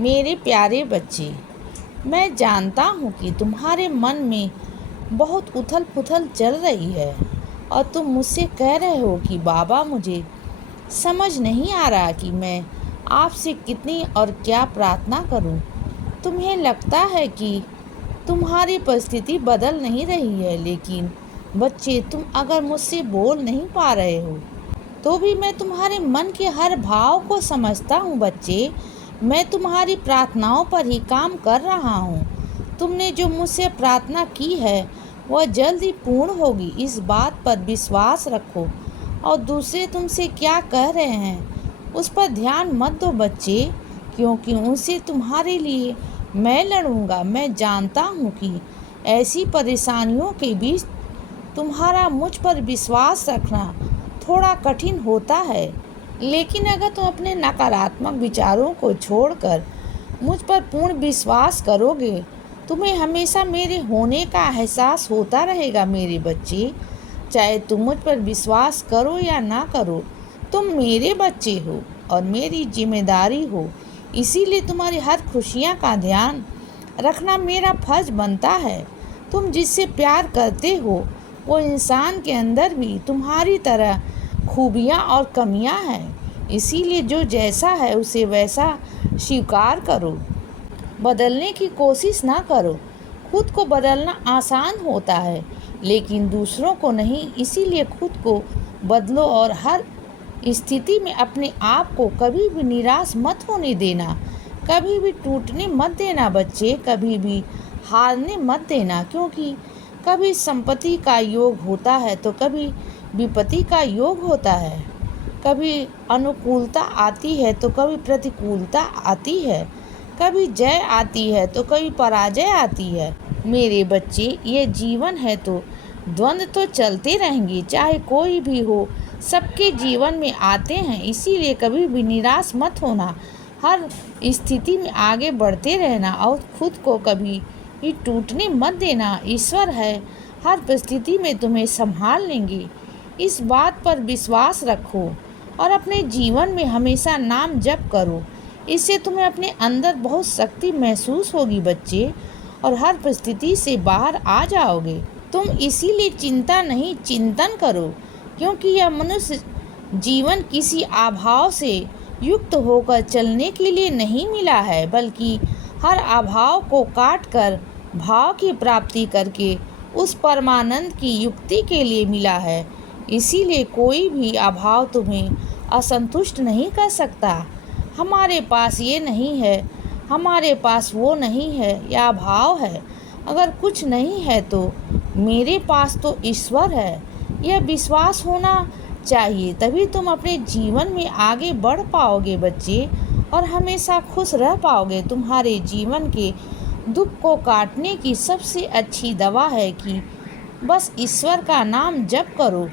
मेरे प्यारे बच्चे, मैं जानता हूँ कि तुम्हारे मन में बहुत उथल पुथल चल रही है और तुम मुझसे कह रहे हो कि बाबा, मुझे समझ नहीं आ रहा कि मैं आपसे कितनी और क्या प्रार्थना करूँ। तुम्हें लगता है कि तुम्हारी परिस्थिति बदल नहीं रही है, लेकिन बच्चे, तुम अगर मुझसे बोल नहीं पा रहे हो तो भी मैं तुम्हारे मन के हर भाव को समझता हूँ बच्चे। मैं तुम्हारी प्रार्थनाओं पर ही काम कर रहा हूँ। तुमने जो मुझसे प्रार्थना की है वह जल्द ही पूर्ण होगी, इस बात पर विश्वास रखो। और दूसरे तुमसे क्या कह रहे हैं उस पर ध्यान मत दो बच्चे, क्योंकि उनसे तुम्हारे लिए मैं लड़ूंगा। मैं जानता हूँ कि ऐसी परेशानियों के बीच तुम्हारा मुझ पर विश्वास रखना थोड़ा कठिन होता है, लेकिन अगर तुम अपने नकारात्मक विचारों को छोड़कर मुझ पर पूर्ण विश्वास करोगे, तुम्हें हमेशा मेरे होने का एहसास होता रहेगा। मेरे बच्चे, चाहे तुम मुझ पर विश्वास करो या ना करो, तुम मेरे बच्चे हो और मेरी जिम्मेदारी हो। इसीलिए तुम्हारी हर खुशियाँ का ध्यान रखना मेरा फर्ज बनता है। तुम जिससे प्यार करते हो वो इंसान के अंदर भी तुम्हारी तरह खूबियाँ और कमियाँ हैं। इसीलिए जो जैसा है उसे वैसा स्वीकार करो, बदलने की कोशिश ना करो। खुद को बदलना आसान होता है, लेकिन दूसरों को नहीं। इसीलिए खुद को बदलो और हर स्थिति में अपने आप को कभी भी निराश मत होने देना, कभी भी टूटने मत देना बच्चे, कभी भी हारने मत देना। क्योंकि कभी संपत्ति का योग होता है तो कभी विपत्ति का योग होता है, कभी अनुकूलता आती है तो कभी प्रतिकूलता आती है, कभी जय आती है तो कभी पराजय आती है। मेरे बच्चे, ये जीवन है तो द्वंद्व तो चलते रहेंगे, चाहे कोई भी हो, सबके जीवन में आते हैं। इसीलिए कभी भी निराश मत होना, हर स्थिति में आगे बढ़ते रहना और खुद को कभी भी टूटने मत देना। ईश्वर है, हर परिस्थिति में तुम्हें संभाल लेंगे, इस बात पर विश्वास रखो और अपने जीवन में हमेशा नाम जप करो। इससे तुम्हें अपने अंदर बहुत शक्ति महसूस होगी बच्चे, और हर परिस्थिति से बाहर आ जाओगे। तुम इसीलिए चिंता नहीं, चिंतन करो, क्योंकि यह मनुष्य जीवन किसी अभाव से युक्त होकर चलने के लिए नहीं मिला है, बल्कि हर अभाव को काट कर भाव की प्राप्ति करके उस परमानंद की युक्ति के लिए मिला है। इसीलिए कोई भी अभाव तुम्हें असंतुष्ट नहीं कर सकता। हमारे पास ये नहीं है, हमारे पास वो नहीं है, यह अभाव है। अगर कुछ नहीं है तो मेरे पास तो ईश्वर है, यह विश्वास होना चाहिए। तभी तुम अपने जीवन में आगे बढ़ पाओगे बच्चे, और हमेशा खुश रह पाओगे। तुम्हारे जीवन के दुख को काटने की सबसे अच्छी दवा है कि बस ईश्वर का नाम जप करो।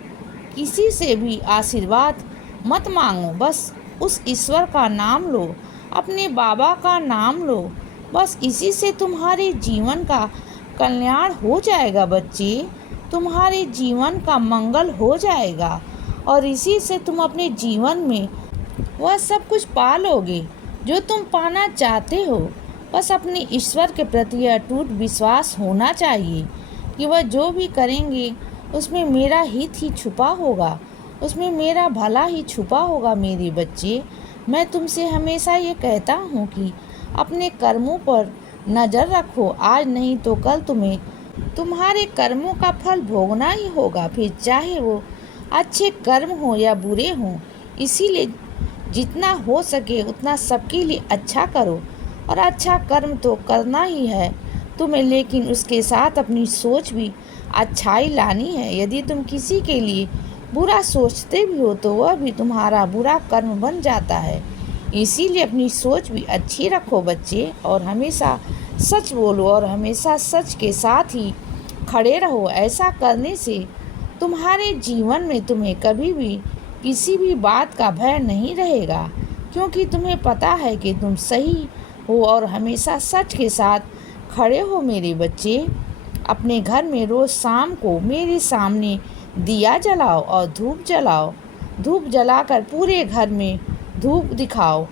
किसी से भी आशीर्वाद मत मांगो, बस उस ईश्वर का नाम लो, अपने बाबा का नाम लो। बस इसी से तुम्हारे जीवन का कल्याण हो जाएगा बच्चे, तुम्हारे जीवन का मंगल हो जाएगा, और इसी से तुम अपने जीवन में वह सब कुछ पा लोगे जो तुम पाना चाहते हो। बस अपने ईश्वर के प्रति अटूट विश्वास होना चाहिए कि वह जो भी करेंगे उसमें मेरा हित ही छुपा होगा, उसमें मेरा भला ही छुपा होगा। मेरे बच्चे, मैं तुमसे हमेशा ये कहता हूँ कि अपने कर्मों पर नज़र रखो। आज नहीं तो कल तुम्हें तुम्हारे कर्मों का फल भोगना ही होगा, फिर चाहे वो अच्छे कर्म हो या बुरे हों। इसीलिए जितना हो सके उतना सबके लिए अच्छा करो, और अच्छा कर्म तो करना ही है तुम्हें, लेकिन उसके साथ अपनी सोच भी अच्छाई लानी है। यदि तुम किसी के लिए बुरा सोचते भी हो तो वह भी तुम्हारा बुरा कर्म बन जाता है। इसीलिए अपनी सोच भी अच्छी रखो बच्चे, और हमेशा सच बोलो और हमेशा सच के साथ ही खड़े रहो। ऐसा करने से तुम्हारे जीवन में तुम्हें कभी भी किसी भी बात का भय नहीं रहेगा, क्योंकि तुम्हें पता है कि तुम सही हो और हमेशा सच के साथ खड़े हो। मेरे बच्चे, अपने घर में रोज़ शाम को मेरे सामने दिया जलाओ और धूप जलाओ। धूप जलाकर पूरे घर में धूप दिखाओ,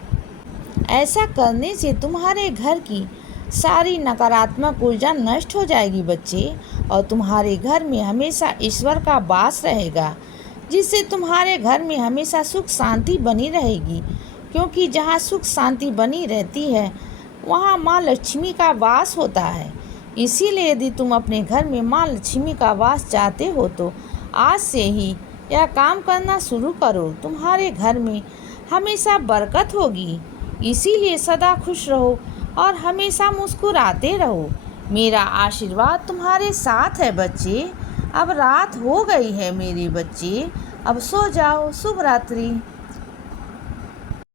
ऐसा करने से तुम्हारे घर की सारी नकारात्मक ऊर्जा नष्ट हो जाएगी बच्चे, और तुम्हारे घर में हमेशा ईश्वर का वास रहेगा, जिससे तुम्हारे घर में हमेशा सुख शांति बनी रहेगी। क्योंकि जहाँ सुख शांति बनी रहती है वहाँ माँ लक्ष्मी का वास होता है। इसीलिए यदि तुम अपने घर में माँ लक्ष्मी का वास चाहते हो तो आज से ही यह काम करना शुरू करो। तुम्हारे घर में हमेशा बरकत होगी। इसीलिए सदा खुश रहो और हमेशा मुस्कुराते रहो। मेरा आशीर्वाद तुम्हारे साथ है बच्चे। अब रात हो गई है मेरे बच्चे, अब सो जाओ। शुभ रात्रि।